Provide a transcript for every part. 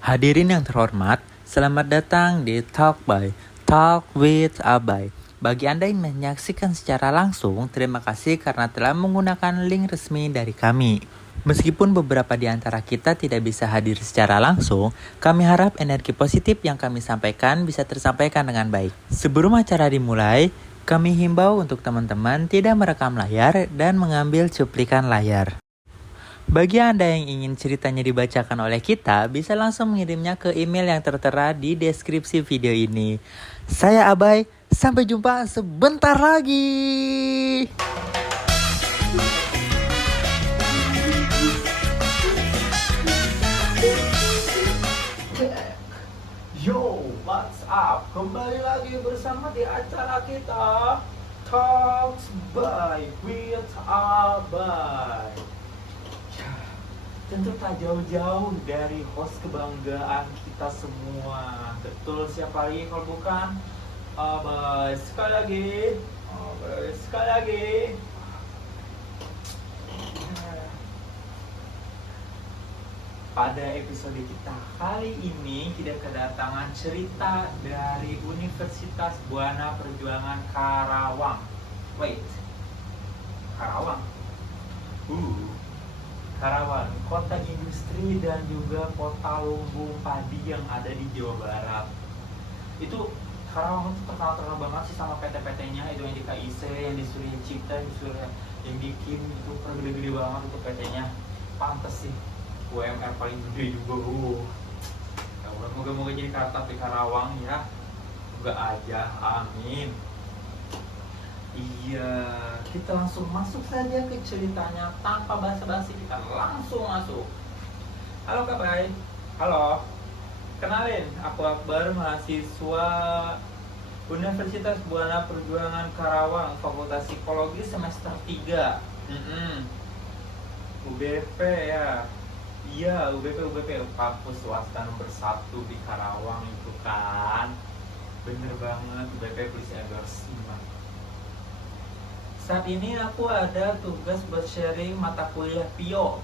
Hadirin yang terhormat, selamat datang di Talk by Talk with Abai. Bagi Anda yang menyaksikan secara langsung, terima kasih karena telah menggunakan link resmi dari kami. Meskipun beberapa di antara kita tidak bisa hadir secara langsung, kami harap energi positif yang kami sampaikan bisa tersampaikan dengan baik. Sebelum acara dimulai, kami himbau untuk teman-teman tidak merekam layar dan mengambil cuplikan layar. Bagi Anda yang ingin ceritanya dibacakan oleh kita, bisa langsung mengirimnya ke email yang tertera di deskripsi video ini. Saya Abai, sampai jumpa sebentar lagi. Yo, what's up? Kembali lagi bersama di acara kita Talks by with Abai. Tentu tak jauh-jauh dari host kebanggaan kita semua. Betul, siapa lagi kalau bukan Abai. Sekali lagi, Abai. Sekali lagi. Pada episode kita kali ini kita kedatangan cerita dari Universitas Buana Perjuangan Karawang. Wait, Karawang? Karawang, kota industri dan juga kota lumbung padi yang ada di Jawa Barat. Itu Karawang itu terkenal banget sih sama PT-PT-nya, itu yang di KIC, yang di Surya Cipta, yang di Kim, itu gede-gede banget itu PT-nya. Pantes sih, UMR paling gede juga. Ya, moga-moga jadi kartap di Karawang ya. Moga aja, amin. Iya, kita langsung masuk saja ke ceritanya tanpa basa-basi, kita langsung masuk. Halo Kak Bay. Halo. Kenalin, aku Akbar, mahasiswa Universitas Buana Perjuangan Karawang, Fakultas Psikologi semester 3. UBP ya. Iya, UBP kampus swasta nomor 1 di Karawang itu kan. Bener banget, UBP please endorse. Saat ini aku ada tugas buat sharing mata kuliah PIO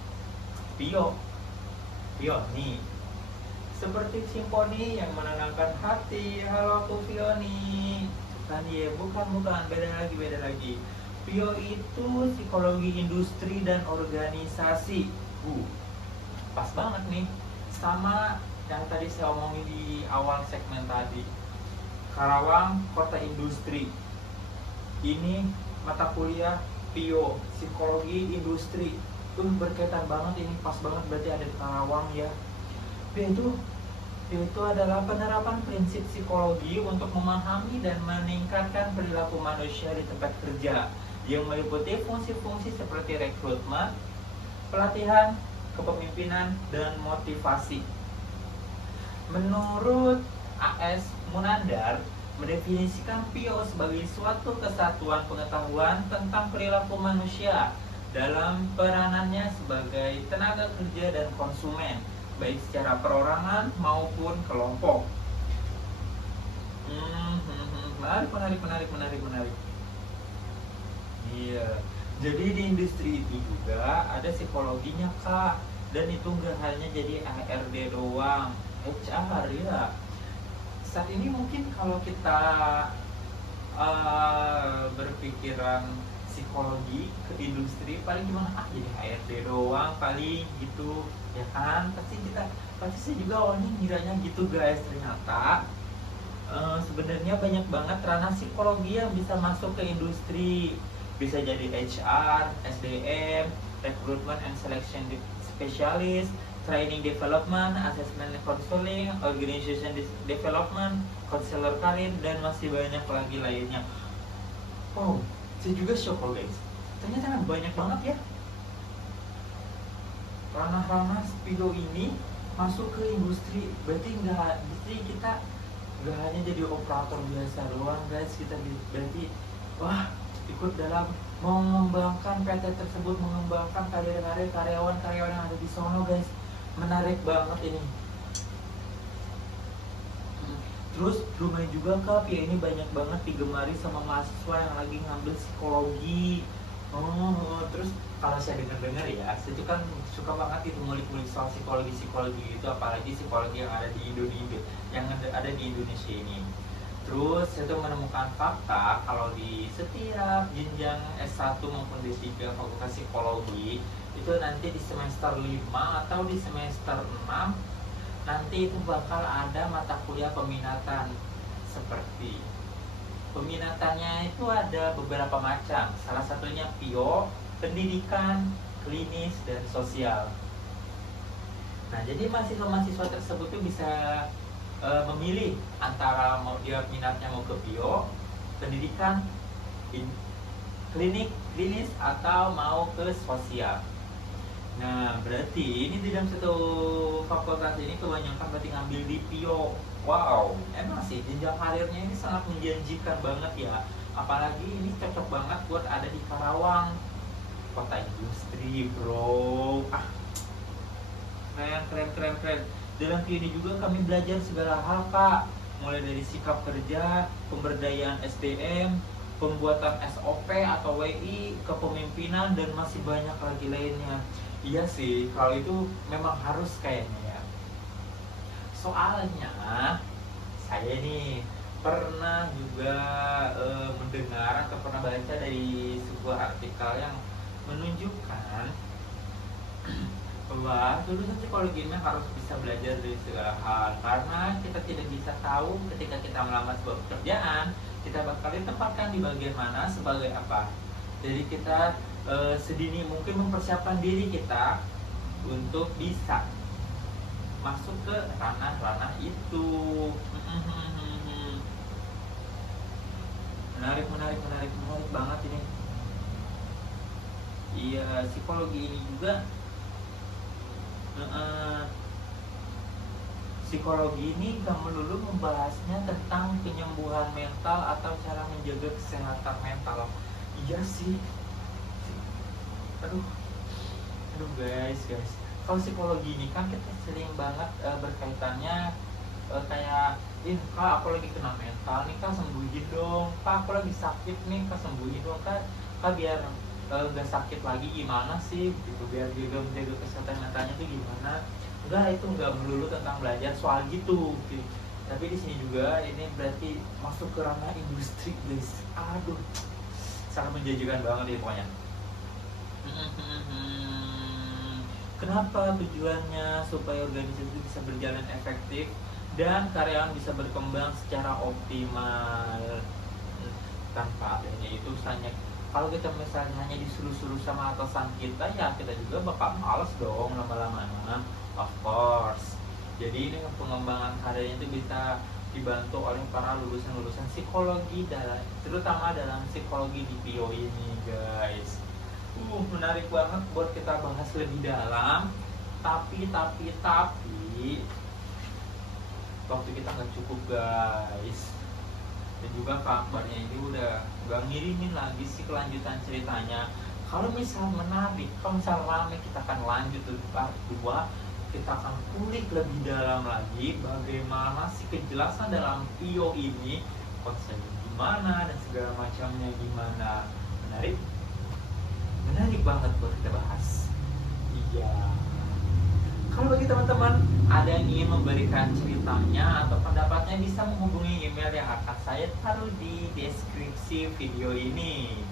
nih. Seperti simfoni yang menenangkan hati. Halo aku Fioni. Bukan ya, bukan, beda lagi. PIO itu psikologi industri dan organisasi. Pas banget nih sama yang tadi saya omongin di awal segmen tadi. Karawang, kota industri. Ini mata kuliah PIO, psikologi industri. Berkaitan banget ini, pas banget berarti ada di Karawang ya. PIO itu adalah penerapan prinsip psikologi untuk memahami dan meningkatkan perilaku manusia di tempat kerja yang meliputi fungsi-fungsi seperti rekrutmen, pelatihan, kepemimpinan, dan motivasi. Menurut A.S. Munandar, mendefinisikan PIO sebagai suatu kesatuan pengetahuan tentang perilaku manusia dalam peranannya sebagai tenaga kerja dan konsumen, baik secara perorangan maupun kelompok. Menarik. Iya. Jadi di industri itu juga ada psikologinya Kak, dan itu nggak hanya jadi HRD doang, HR ya. Saat ini mungkin kalau kita berpikiran psikologi ke industri paling gimana, jadi HRD doang paling gitu ya kan. Pasti saya juga awalnya ngiranya gitu guys. Ternyata sebenarnya banyak banget ranah psikologi yang bisa masuk ke industri. Bisa jadi HR, SDM, recruitment and selection specialist, training development, assessment and counseling, organization development, counselor karir, dan masih banyak lagi lainnya. Wow, saya juga shock loh guys. Ternyata banyak banget ya ranah-ranah PIO ini masuk ke industri. Berarti kita nggak hanya jadi operator biasa doang guys. Kita berarti ikut dalam mengembangkan PT tersebut, mengembangkan karir-karir karyawan yang ada di sono guys. Menarik banget ini. Terus lumayan juga Kak, PIO ini banyak banget digemari sama mahasiswa yang lagi ngambil psikologi. Oh, terus kalau saya dengar-dengar ya, saya itu kan suka banget itu ngulik-ngulik soal psikologi itu, apalagi psikologi yang ada di Indonesia, yang ada di Indonesia ini. Terus saya tuh menemukan fakta kalau di setiap jenjang S1 maupun D3 Fakultas Psikologi itu nanti di semester 5 atau di semester 6 nanti itu bakal ada mata kuliah peminatan seperti peminatannya itu ada beberapa macam. Salah satunya PIO, pendidikan, klinis, dan sosial. Nah, jadi mahasiswa-mahasiswa tersebut tuh bisa memilih antara mau dia minatnya mau ke PIO, pendidikan, klinis, atau mau ke sosial. Nah, berarti ini di dalam satu fakultas ini kebanyakan berarti ngambil di PIO. Wow, emang sih jenjang karirnya ini sangat menjanjikan banget ya. Apalagi ini cocok banget buat ada di Karawang, kota industri, bro. Keren, keren, keren, keren. Dalam ini juga kami belajar segala hal, Kak. Mulai dari sikap kerja, pemberdayaan SDM, pembuatan SOP atau WI, kepemimpinan, dan masih banyak lagi lainnya. Iya sih, kalau itu memang harus kayaknya ya. Soalnya saya nih pernah juga mendengar atau pernah baca dari sebuah artikel yang menunjukkan bahwa lulusan psikologi ini harus bisa belajar dari segala hal, karena kita tidak bisa tahu ketika kita melamar sebuah pekerjaan kita bakal ditempatkan di bagian mana sebagai apa. Jadi kita sedini mungkin mempersiapkan diri kita untuk bisa masuk ke ranah-ranah itu. Menarik, menarik, menarik, menarik banget ini. Iya, psikologi ini juga psikologi ini gak melulu membahasnya tentang penyembuhan mental atau cara menjaga kesehatan mental. Iya sih. Aduh, aduh guys. Kalau psikologi ini kan kita sering banget berkaitannya kayak, kak aku lagi kena mental nih kak, sembuhin dong. Kak aku lagi sakit nih kak, sembuhin dong kak. Kak biar gak sakit lagi gimana sih gitu, biar juga menjaga kesehatan mentalnya tuh gimana. Enggak, itu enggak melulu tentang belajar soal gitu, gitu. Tapi di sini juga ini berarti masuk ke ranah industri guys. Aduh, sangat menjanjikan banget ya pokoknya. Kenapa tujuannya? Supaya organisasi bisa berjalan efektif dan karyawan bisa berkembang secara optimal. Tanpa adanya itu misalnya, kalau kita misalnya hanya disuruh-suruh sama atasan kita, ya kita juga bakal males dong lama-lama, of course. Jadi ini pengembangan karyanya itu bisa dibantu oleh para lulusan-lulusan psikologi terutama dalam psikologi di PIO ini guys. Menarik banget buat kita bahas lebih dalam. Tapi waktu kita nggak cukup guys. Dan juga kabarnya ini udah gak ngirimin lagi sih kelanjutan ceritanya. Kalau misal menarik, kalau misal rame, kita akan lanjut ke part 2. Kita akan kulik lebih dalam lagi bagaimana sih kejelasan dalam PIO ini, konsepnya gimana dan segala macamnya gimana. Menarik banget buat kita bahas. Iya. Kalau bagi teman-teman ada yang ingin memberikan ceritanya atau pendapatnya, bisa menghubungi email yang akan saya taruh di deskripsi video ini.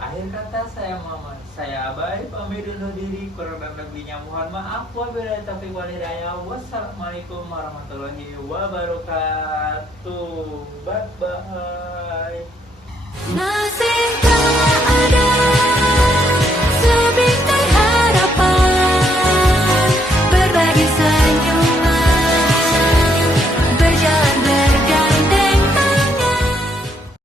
Akhir kata, saya Muhammad, saya Abai, pamit undur diri. Kurang dan lebihnya mohon maaf. Wabillahi taufiq wal hidayah. Wassalamualaikum warahmatullahi wabarakatuh. Bye bye.